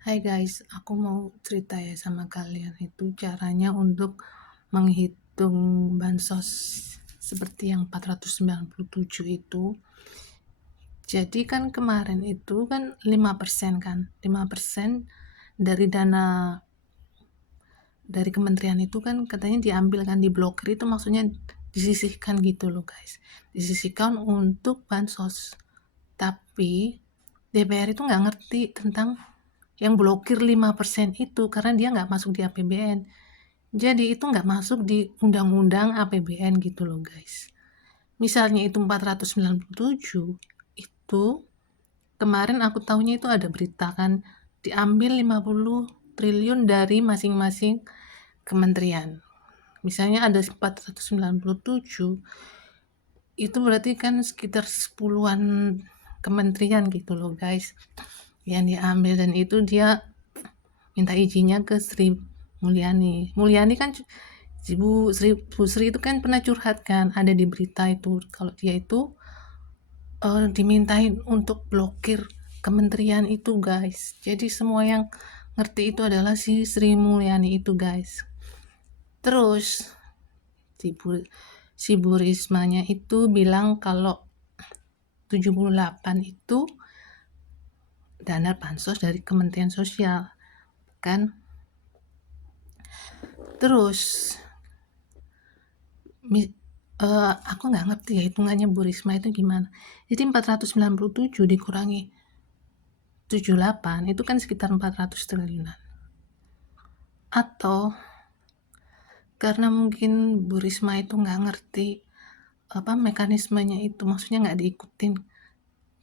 Hai guys, aku mau cerita ya sama kalian itu caranya untuk menghitung bansos seperti yang 497 itu. Jadi kan kemarin itu kan 5% kan, 5% dari dana dari kementerian itu kan katanya diambil kan, diblokir itu maksudnya disisihkan gitu loh guys. Disisihkan untuk bansos. Tapi DPR itu nggak ngerti tentang yang blokir 5% itu karena dia nggak masuk di APBN. Jadi itu nggak masuk di undang-undang APBN gitu loh guys. Misalnya itu 497, itu kemarin aku tahunya itu ada berita kan diambil 50 triliun dari masing-masing kementerian. Misalnya ada 497, itu berarti kan sekitar 10-an kementerian gitu loh guys yang diambil, dan itu dia minta izinnya ke Sri Mulyani. Mulyani kan Bu Sri itu kan pernah curhat kan, ada di berita itu kalau dia itu dimintain untuk blokir kementerian itu guys. Jadi semua yang ngerti itu adalah si Sri Mulyani itu guys. Terus si Bu Rismanya itu bilang kalau 78 itu dana bansos dari Kementerian Sosial kan. Terus aku nggak ngerti ya hitungannya Bu Risma itu gimana. Jadi 497 dikurangi 78 itu kan sekitar 400 triliunan. Atau karena mungkin Bu Risma itu nggak ngerti apa mekanismenya itu, maksudnya nggak diikutin.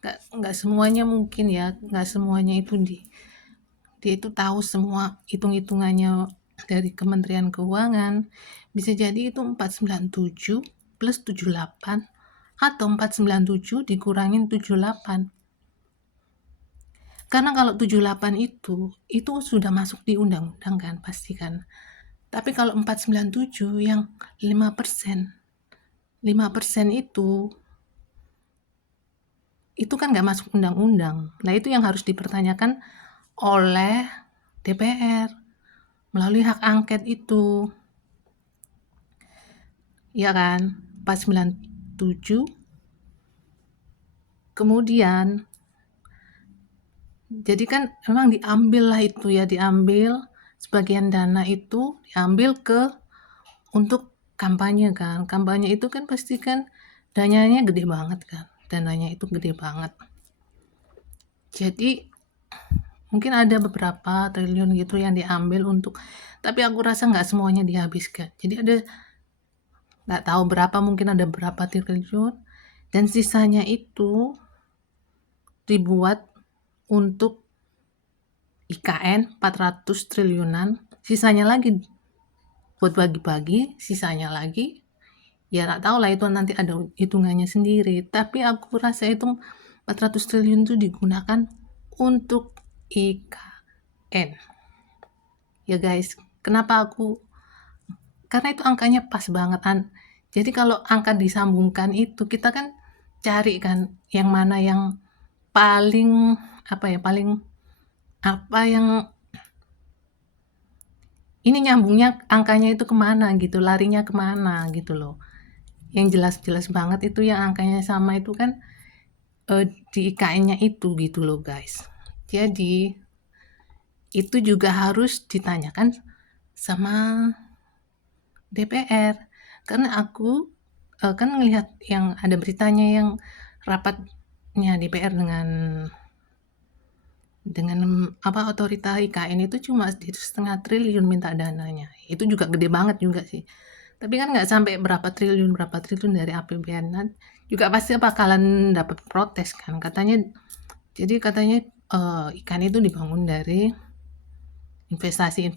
Nggak semuanya mungkin ya, nggak semuanya itu dia itu tahu semua hitung-hitungannya dari Kementerian Keuangan. Bisa jadi itu 497 plus 78 atau 497 dikurangin 78. Karena kalau 78 itu sudah masuk di undang-undang kan pasti kan. Tapi kalau 497 yang 5%, 5% itu kan nggak masuk undang-undang. Nah itu yang harus dipertanyakan oleh DPR melalui hak angket itu. Ya kan? 497. Kemudian jadi kan memang diambil lah itu ya, diambil sebagian dana itu diambil untuk kampanye kan. Kampanye itu kan pasti kan dananya gede banget kan. Dananya itu gede banget. Jadi mungkin ada beberapa triliun gitu yang diambil untuk, tapi aku rasa nggak semuanya dihabiskan. Jadi ada nggak tahu berapa, mungkin ada berapa triliun, dan sisanya itu dibuat untuk IKN 400 triliunan, sisanya lagi buat bagi-bagi, sisanya lagi ya nggak tahu lah, itu nanti ada hitungannya sendiri. Tapi aku rasa itu 400 triliun itu digunakan untuk IKN ya guys. Kenapa karena itu angkanya pas banget kan. Jadi kalau angka disambungkan itu kita kan cari kan yang mana yang paling apa yang ini nyambungnya angkanya itu kemana gitu, larinya kemana gitu loh. Yang jelas-jelas banget itu yang angkanya sama itu kan di IKN-nya itu gitu loh guys. Jadi itu juga harus ditanyakan sama DPR, karena aku kan ngelihat yang ada beritanya yang rapatnya DPR dengan apa otorita IKN itu cuma 1,5 triliun minta dananya. Itu juga gede banget juga sih. Tapi kan nggak sampai berapa triliun dari APBN, juga pasti bakalan dapat protes kan. Katanya IKN itu dibangun dari investasi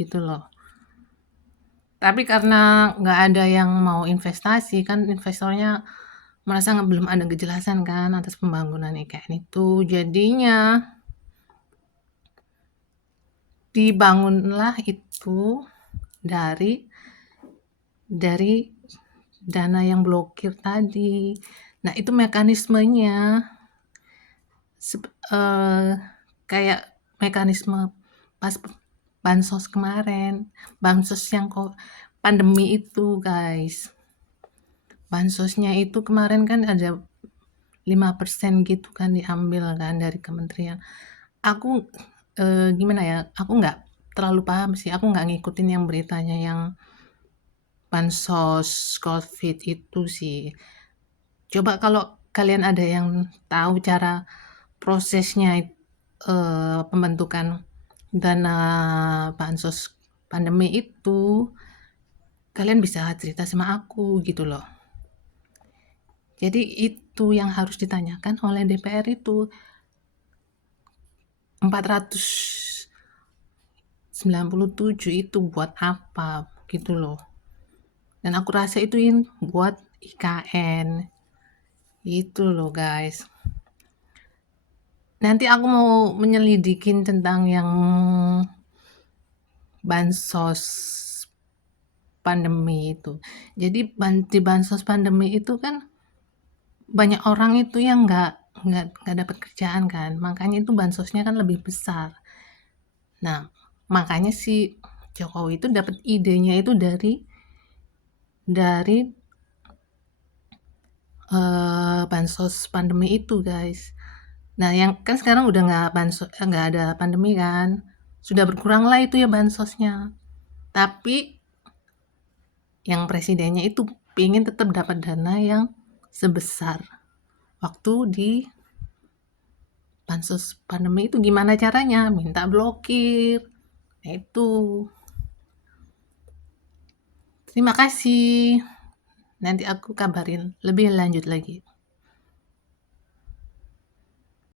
gitu loh. Tapi karena nggak ada yang mau investasi kan, investornya merasa belum ada kejelasan kan atas pembangunan IKN itu, jadinya dibangunlah itu dari dana yang blokir tadi. Nah itu mekanismenya kayak mekanisme pas bansos kemarin, bansos yang pandemi itu guys. Bansosnya itu kemarin kan ada 5% gitu kan diambil kan dari kementerian. Aku gimana ya, aku nggak terlalu paham sih, aku nggak ngikutin yang beritanya yang bansos COVID itu sih. Coba kalau kalian ada yang tahu cara prosesnya pembentukan dana bansos pandemi itu, kalian bisa cerita sama aku gitu loh. Jadi itu yang harus ditanyakan oleh DPR itu. 497 itu buat apa gitu loh. Dan aku rasa itu buat IKN. Itu loh guys. Nanti aku mau menyelidikin tentang yang bansos pandemi itu. Jadi di bansos pandemi itu kan banyak orang itu yang nggak dapat kerjaan kan, makanya itu bansosnya kan lebih besar. Nah, makanya si Jokowi itu dapat idenya itu dari bansos pandemi itu guys. Nah, yang kan sekarang udah nggak ada pandemi kan, sudah berkurang lah itu ya bansosnya. Tapi yang presidennya itu ingin tetap dapat dana yang sebesar waktu di bansos pandemi itu. Gimana caranya? Minta blokir. Nah, itu. Terima kasih. Nanti aku kabarin lebih lanjut lagi.